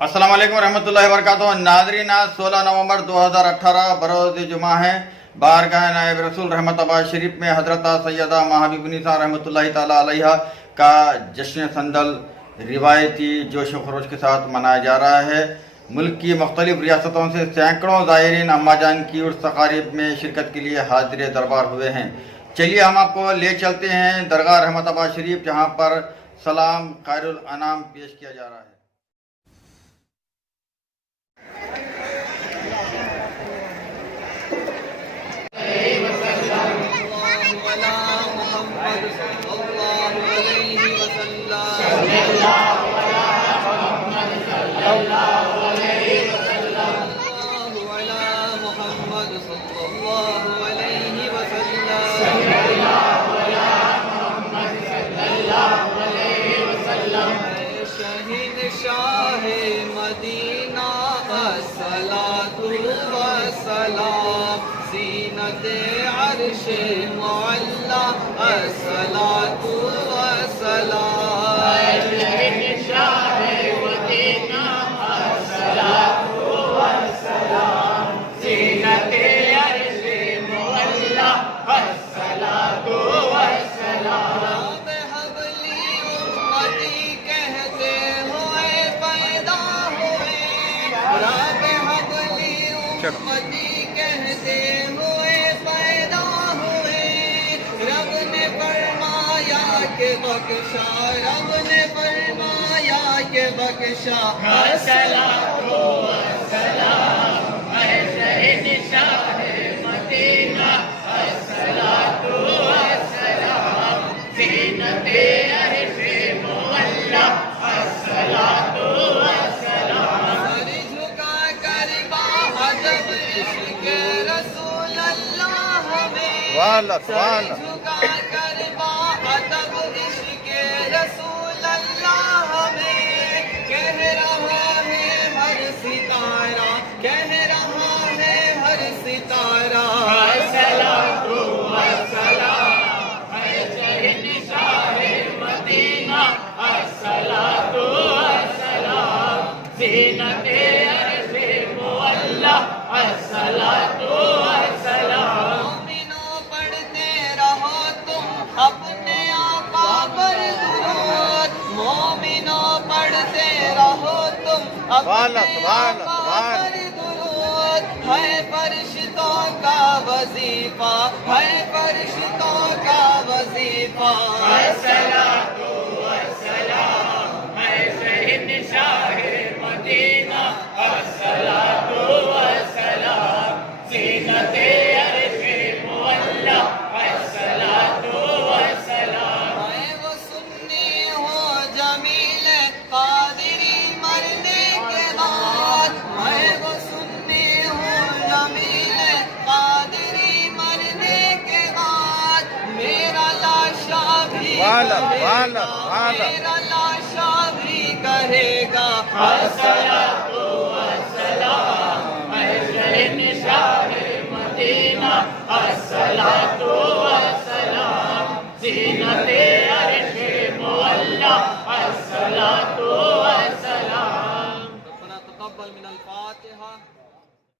अस्सलाम वालेकुम रहमतुल्लाहि व बरकातुहू। नाज़रीन, आज 16 नवंबर 2018 बरोज़ जुमा है। बारगाह नायब रसूल रहमताबाद शरीफ में हज़रत सैयदा महबूबुन्निसा रहमतुल्लाहि ताला अलैहा का जश्न संदल रिवायती जोश व खरोश के साथ मनाया जा रहा है। मुल्क की मुख्तलिफ रियासतों से सैकड़ों ज़ायरीन अम्माजान की उर्स तकारीब में शिरकत के लिए हाजिर दरबार हुए हैं। चलिए हम आपको ले चलते हैं दरगाह रहमताबाद शरीफ, जहाँ पर सलाम खैरुल अनाम पेश किया जा रहा है। रब ने फरमाया के बख्शा अस्सलातु वस्सलाम शहीद शाह मदीना अस्सलातु वस्सलाम ज़ीनते अर्शे मुअल्ला अस्सलातु वस्सलाम सर झुका कर अदब इश्क रसूल अल्लाह में वाला वाला झुका कर अदब इश्क रसूल अल्लाह में कह रहा है हर सितारा, कह रहा है हर सितारा अस्सलातु वस्सलाम शहीद शाह मदीना अस्सलातु वस्सलाम ज़ीनते अर्शे मुअल्ला अस्सलातु वस्सलाम मोमिनो पढ़ते रहो तुम अपने आका पर दुरूद, मोमिनो पढ़ते रहो तुम अपने आका पर दुरूद। है फरिश्तों का वजीफा, है फरिश्तों का वजीफा अस्सलातु वस्सलाम शहीद शाह मदीना अस्सलातु वस्सलाम ज़ीनते अर्शे मुअल्ला अस्सलातु वस्सलाम। मैं वो सुन्नी हो जमील कादिरी मरने के बाद, मैं वो सुन्नी हो जमील कादिरी मरने के बाद मेरा लाशा भी कहेगा, मेरा लाशा भी कहेगा अस्सलातु वस्सलाम शहीद शाह मदीना अस्सलातु वस्सलाम ज़ीनते अर्शे मुअल्ला अस्सलातु